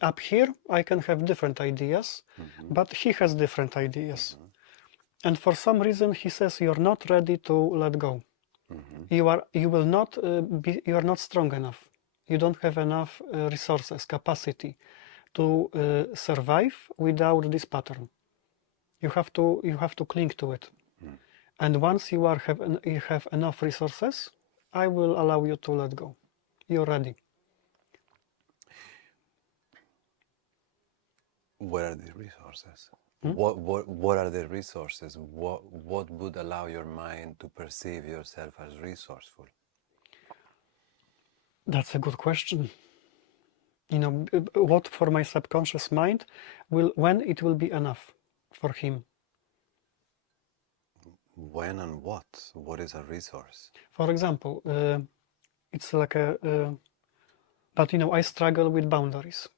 up here, I can have different ideas, but he has different ideas. And for some reason, he says you're not ready to let go. You are not strong enough. You don't have enough resources, capacity to survive without this pattern. You have to cling to it. And once you have enough resources, I will allow you to let go. You're ready. What are the resources? What are the resources? What would allow your mind to perceive yourself as resourceful? That's a good question. You know, what for my subconscious mind when it will be enough for him. When and what? What is a resource? For example, it's like but you know, I struggle with boundaries.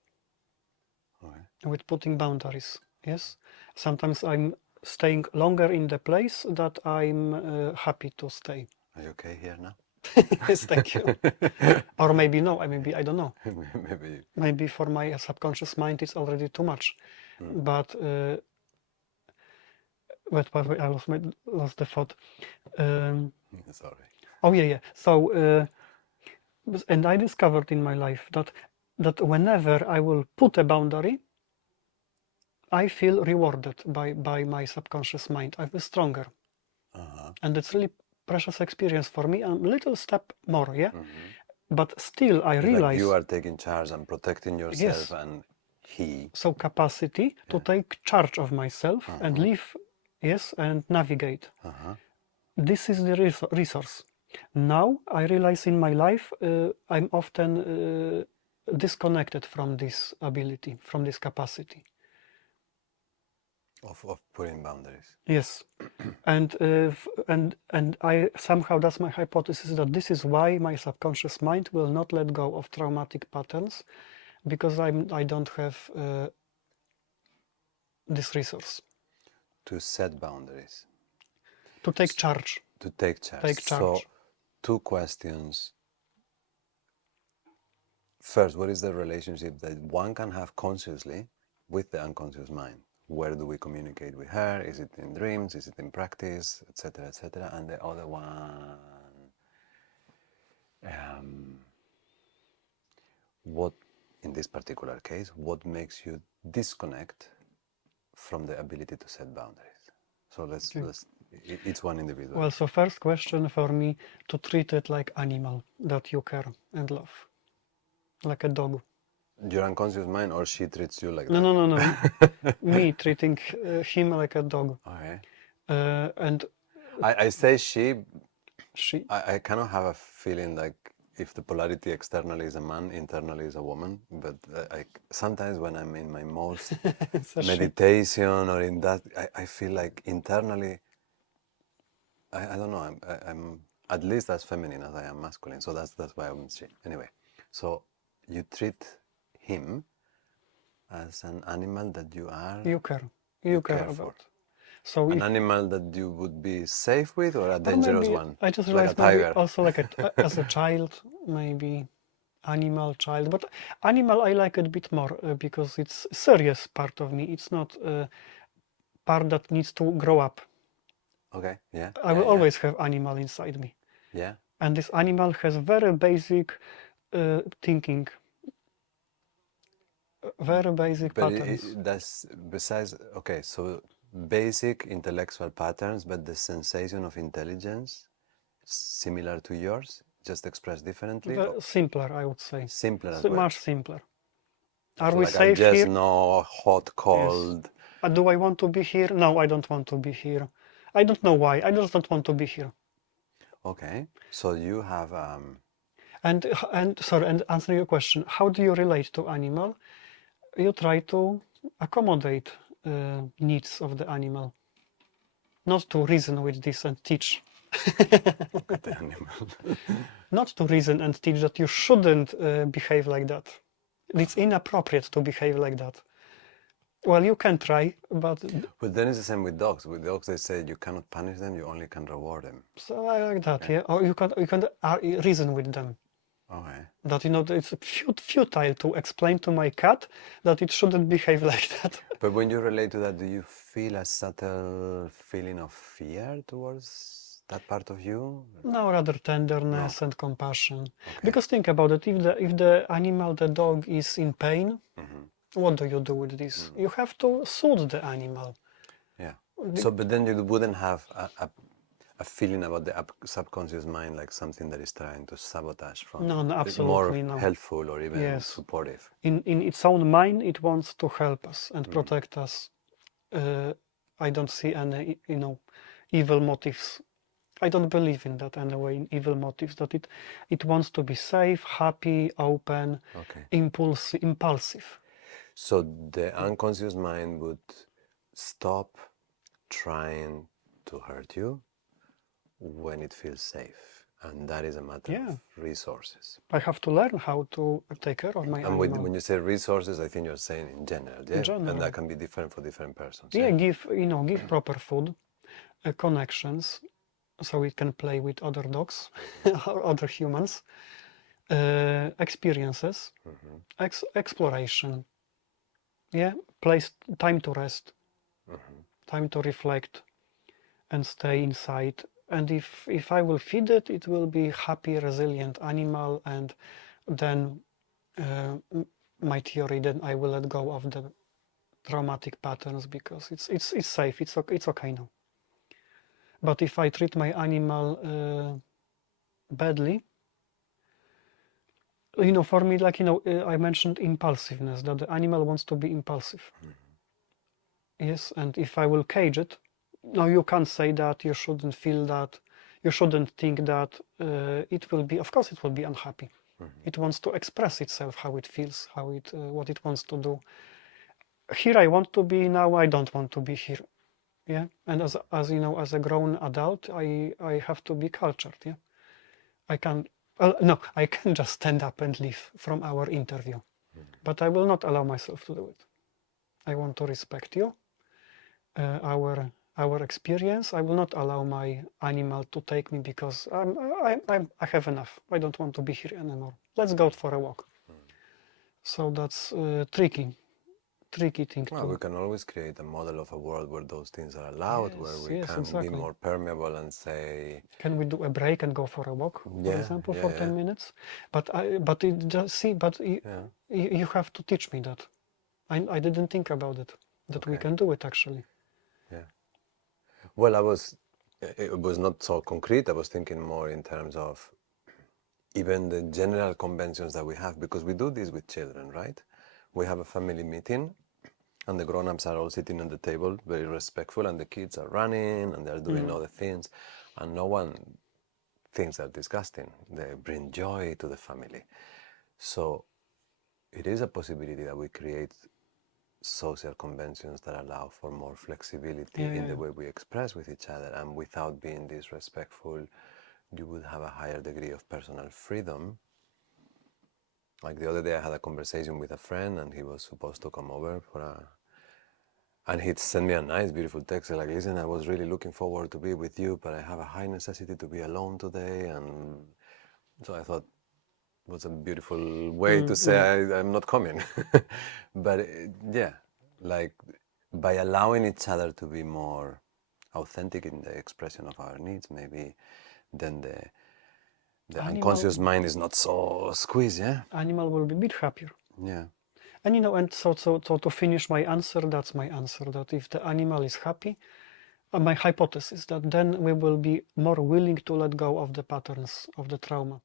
Okay. With putting boundaries. Yes, sometimes I'm staying longer in the place that I'm happy to stay. Are you okay here now? Yes, thank you. Or maybe no, maybe I don't know. Maybe for my subconscious mind it's already too much. But I lost the thought. Sorry. Oh yeah. So and I discovered in my life that whenever I will put a boundary, I feel rewarded by my subconscious mind. I feel stronger. And it's really precious experience for me. A little step more, yeah. But still, I realize like you are taking charge and protecting yourself, yes. and he. So capacity to take charge of myself and live, yes, and navigate. This is the resource. Now I realize in my life I'm often disconnected from this ability, from this capacity. Of putting boundaries. Yes. And I somehow, that's my hypothesis, that this is why my subconscious mind will not let go of traumatic patterns, because I don't have this resource To set boundaries. to take charge. To take charge. So, two questions. First, what is the relationship that one can have consciously with the unconscious mind? Where do we communicate with her? Is it in dreams? Is it in practice? Etc., etc. And the other one, what, in this particular case, what makes you disconnect from the ability to set boundaries? So let's each one individual. Well, so first question for me, to treat it like animal that you care and love, like a dog. Your unconscious mind, or she treats you like No, that? no. Me treating him like a dog. Okay. And I say she. She. I cannot have a feeling like if the polarity externally is a man, internally is a woman. But sometimes when I'm in my most meditation or in that, I feel like internally, I don't know. I'm at least as feminine as I am masculine. So that's why I'm she. Anyway, so you treat him as an animal that you care about. For. So an animal that you would be safe with, or a dangerous one? I just realized like a tiger. Also like as a child, maybe animal child. But animal I like it a bit more because it's a serious part of me. It's not a part that needs to grow up. Okay, yeah. I will always have animal inside me. Yeah. And this animal has very basic thinking. Very basic patterns. That's besides, okay, so basic intellectual patterns, but the sensation of intelligence similar to yours, just expressed differently? Simpler, I would say. Simpler as well. Much simpler. Are we safe here? Yes, no, hot, cold. Yes. Do I want to be here? No, I don't want to be here. I don't know why. I just don't want to be here. Okay, so you have and answer your question, how do you relate to animal? You try to accommodate needs of the animal, not to reason with this and teach. the animal. Not to reason and teach that you shouldn't behave like that. It's inappropriate to behave like that. Well, you can try, but then it's the same with dogs. With dogs, they say you cannot punish them; you only can reward them. So I like that, yeah. Or you can reason with them. Okay. That, it's futile to explain to my cat that it shouldn't behave like that. But when you relate to that, do you feel a subtle feeling of fear towards that part of you? No, rather tenderness and compassion. Okay. Because think about it, if the animal, the dog, is in pain, what do you do with this? You have to soothe the animal. Yeah. So, but then you wouldn't have a feeling about the subconscious mind like something that is trying to sabotage from No, more absolutely no. helpful or even Yes. supportive. In its own mind, it wants to help us and protect us. I don't see any, evil motives. I don't believe in that anyway, in evil motives, that it wants to be safe, happy, open, Okay. impulsive. So the unconscious mind would stop trying to hurt you when it feels safe. And that is a matter of resources. I have to learn how to take care of my And animal. when you say resources, I think you're saying in general, yeah? In general. And that can be different for different persons. Yeah, give proper food, connections, so it can play with other dogs or other humans, experiences, exploration, yeah, time to rest, time to reflect and stay inside. And if I will feed it, it will be happy, resilient animal, and then my theory, then I will let go of the traumatic patterns because it's safe, it's okay now. But if I treat my animal badly, for me, like, I mentioned impulsiveness, that the animal wants to be impulsive. Yes, and if I will cage it, no, you can't say that, you shouldn't feel that, you shouldn't think that, it will be, of course it will be unhappy. It wants to express itself, how it feels, what it wants to do. Here I want to be, now I don't want to be here. Yeah, and as a grown adult, I have to be cultured. Yeah, I can no, I can just stand up and leave from our interview, but I will not allow myself to do it. I want to respect you, our experience. I will not allow my animal to take me because I have enough. I don't want to be here anymore. Let's go for a walk. So that's tricky thing Well, we can always create a model of a world where those things are allowed, where we can be more permeable and say, can we do a break and go for a walk, for example, for 10 minutes? But you have to teach me that. I didn't think about it, that we can do it actually. Yeah. Well, it was not so concrete. I was thinking more in terms of even the general conventions that we have, because we do this with children, right? We have a family meeting and the grown-ups are all sitting on the table, very respectful, and the kids are running and they're doing other things, and no one thinks they're disgusting. They bring joy to the family. So it is a possibility that we create social conventions that allow for more flexibility in the way we express with each other, and without being disrespectful, you would have a higher degree of personal freedom. Like the other day I had a conversation with a friend and he was supposed to come over and he'd send me a nice beautiful text like, listen, I was really looking forward to be with you, but I have a high necessity to be alone today. And so I thought it was a beautiful way to say I'm not coming. But yeah, like by allowing each other to be more authentic in the expression of our needs, maybe then the unconscious mind is not so squeezed, yeah? Animal will be a bit happier. Yeah. And and so to finish my answer, that's my answer, that if the animal is happy, my hypothesis that then we will be more willing to let go of the patterns of the trauma.